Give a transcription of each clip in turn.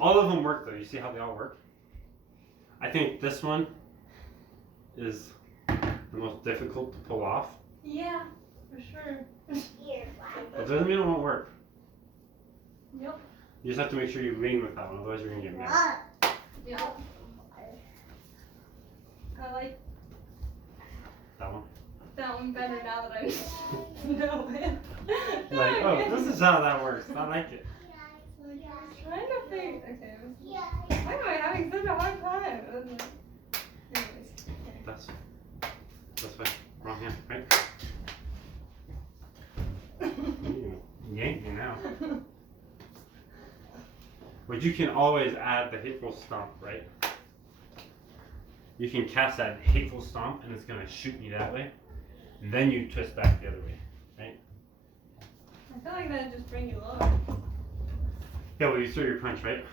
All of them work though. You see how they all work? I think this one is the most difficult to pull off. Yeah, for sure. It doesn't mean it won't work. Yep. You just have to make sure you lean with that one, otherwise you're gonna get mad. Yep. I like That one. that one better now that I know it. Like, oh, this is how that works. I like it. Like, I was trying to think. Okay. Why am I having such a hard time? Anyways. Okay. That's fine. Wrong hand, right? You yank me now. But you can always add the hateful stomp, right? You can cast that hateful stomp and it's gonna shoot me that way. And then you twist back the other way, right? I feel like that'd just bring you lower. Yeah, well you throw your punch, right?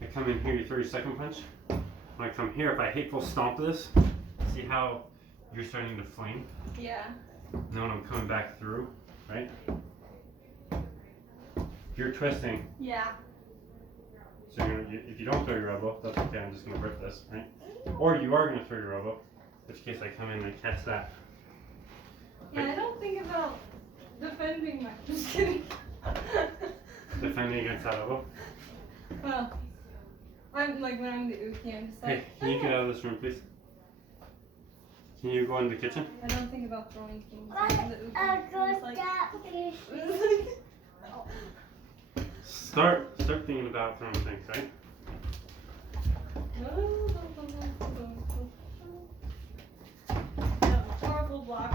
I come in here, you throw your second punch. When I come here, if I hateful stomp this, see how you're starting to flame? Yeah. And then when I'm coming back through, right? You're twisting. Yeah. So if you don't throw your elbow, that's okay, I'm just going to rip this, right? Or you are going to throw your elbow, in which case I come in and catch that. Yeah, I don't think about defending my. Just kidding. Defending against that elbow. Well, I'm like when I'm the Uki, I'm just like. Hey, can you get out of this room, please? Can you go in the kitchen? I don't think about throwing things in the Uki. I'm just like. Start thinking about throwing things, right? That was a horrible block.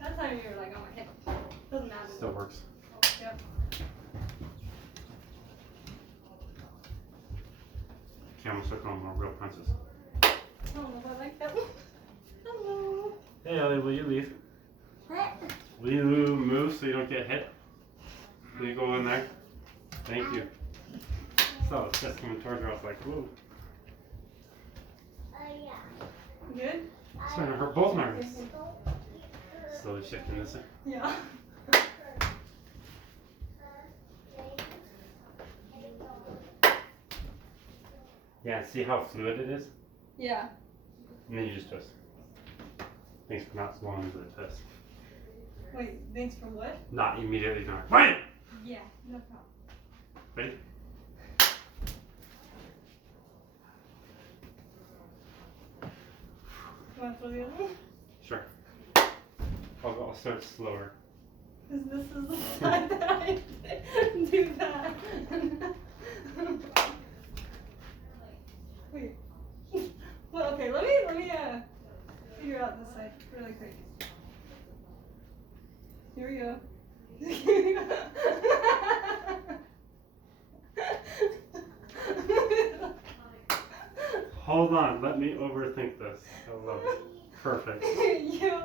That time you were like, oh my head. Doesn't matter. Still works. Yep. Okay, I'm going to start throwing more real punches. I don't know if I like that one. Hello. Hey Ellie, will you leave? What? Will you move so you don't get hit? Will you go in there? Thank you. So it's just coming towards her, I was like, whoa. Good? It's starting to hurt both my wrists. Slowly shifting this in. Yeah. Yeah, see how fluid it is? Yeah. And then you just twist. Thanks for not slowing into the twist. Wait, thanks for what? Not immediately going, BAM! Yeah, no problem. Ready? You want to throw the other one? Sure. I'll start slower. Because this is the side that I do that. Wait. Well, okay, let me figure out this side really quick. Here we go. Here we go. Hold on, let me overthink this. I love it. Perfect. You.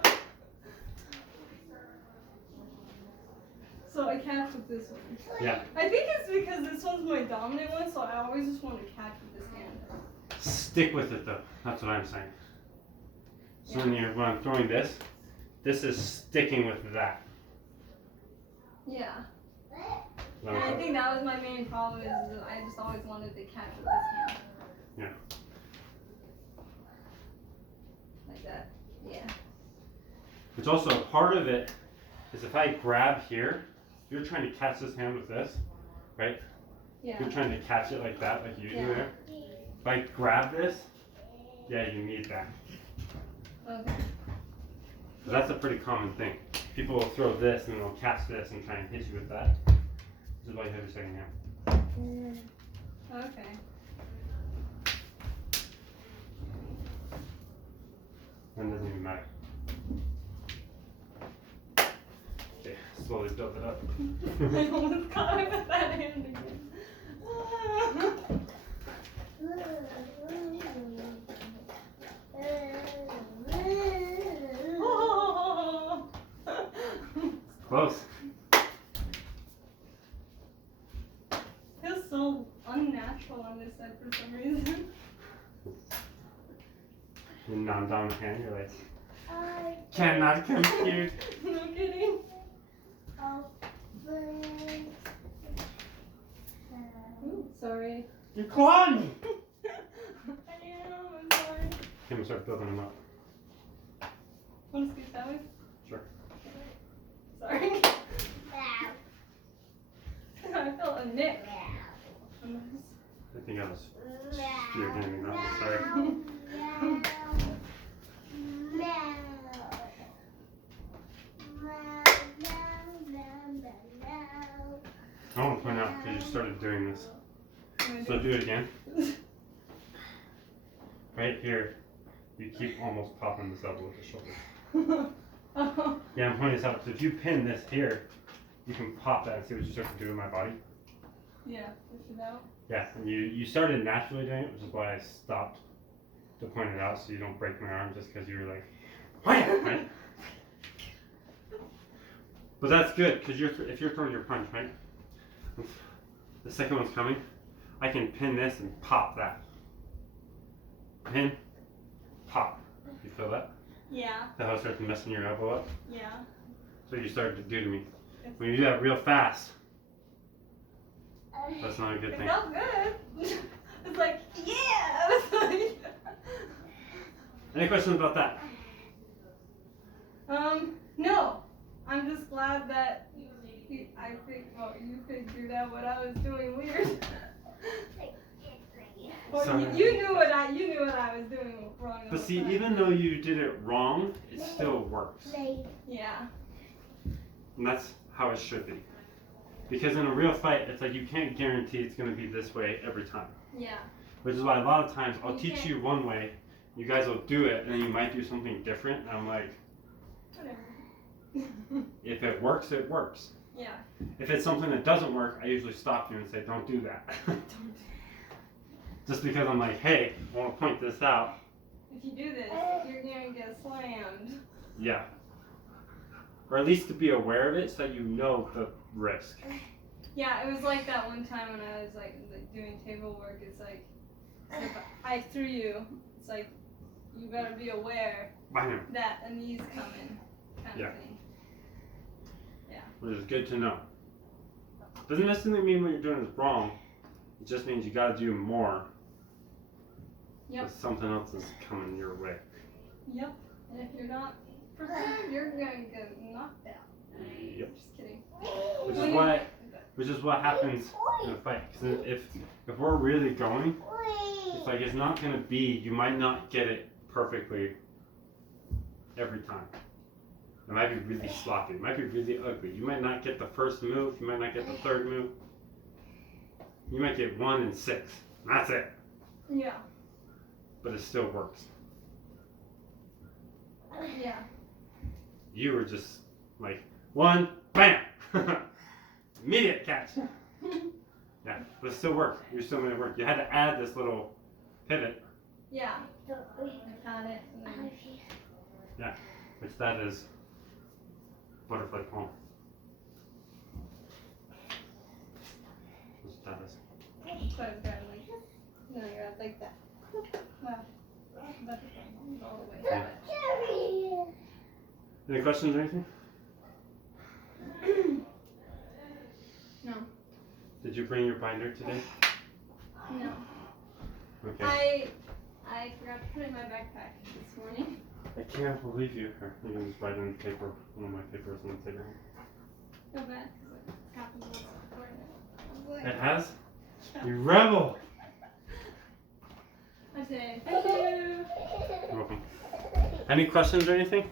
So I catch with this one. Yeah. I think it's because this one's my dominant one, so I always just want to catch with this hand. Stick with it though. That's what I'm saying. So Yeah. when I'm throwing this is sticking with that. Yeah. Let And me I try. think that was my main problem is that I just always wanted to catch with this hand. Yeah. Like that. Yeah. Which also part of it is if I grab here, you're trying to catch this hand with this, right? Yeah. You're trying to catch it like that, like you do Yeah. there. If I grab this, yeah, you need that. Okay. So that's a pretty common thing. People will throw this and they'll catch this and try and hit you with that. This is why you have your second hand. Okay. That doesn't even matter. Okay, slowly build it up. I almost caught it with that hand again. Close. Feels so unnatural on this side for some reason. your non-dominant hand. You're like, cannot compute. No kidding. Ooh, sorry. You're climbing. I am. I'm sorry. I'm gonna start building them up. Want to scoot that way? Sure. Sorry. I felt a nick. I think I was spear gaming that one. Sorry. I want to point out because you started doing this. So do it again. Right here, you keep almost popping this elbow with the shoulder. Oh. Yeah, I'm pointing this out. So if you pin this here, you can pop that and see what you start to do in my body. Yeah, push it out. Yeah, and you started naturally doing it, which is why I stopped to point it out so you don't break my arm just because you were like, wham, right? But that's good because if you're throwing your punch, right? The second one's coming. I can pin this and pop that. Pin, pop. You feel that? Yeah. That how it starts messing your elbow up? Yeah. So you started to do to me. When you do that real fast, that's not a good It thing. felt good. It's like, yeah. It's like, Any questions about that? no. I'm just glad that I figured out what I was doing weird. Or Sorry. you knew what I was doing wrong. the But whole see, time. even though you did it wrong, it still works. Yeah. And that's how it should be. Because in a real fight, it's like you can't guarantee it's going to be this way every time. Yeah. Which is why a lot of times I'll You teach can't- you one way, you guys will do it, and then you might do something different. And I'm like, Whatever. if it works, it works. Yeah. If it's something that doesn't work, I usually stop you and say, don't do that. Just because I'm like, hey, I want to point this out. If you do this, you're gonna get slammed. Yeah. Or at least to be aware of it so you know the risk. Yeah, it was like that one time when I was like doing table work. It's like if I threw you. It's like you better be aware Bam. that a knee's coming, kind Yeah. of thing. Which is good to know. Doesn't necessarily mean what you're doing is wrong. It just means you got to do more. Yep. Because something else is coming your way. Yep. And if you're not prepared, you're gonna get knocked out. Yep. Just kidding. Which is what happens in a fight. Because if we're really going, it's like it's not gonna be. You might not get it perfectly every time. It might be really sloppy. It might be really ugly. You might not get the first move. You might not get the third move. You might get 1 and 6. And that's it. Yeah. But it still works. Yeah. You were just like 1, bam, immediate catch. Yeah, but it still worked. You're still gonna work. You had to add this little pivot. Yeah. I got it. And then, Which that is butterfly palm. Which that is. so I was going like this. No, you got like that. Wow. Butterfly all the way. Yeah. Any questions or anything? No. Did you bring your binder today? No. Okay. I forgot to put it in my backpack this morning. I can't believe you. Here, you can just write in the paper, one of my papers on the table. So bad because it's happened once before. I was It like, has? You rebel! I say thank you. You're welcome. Any questions or anything?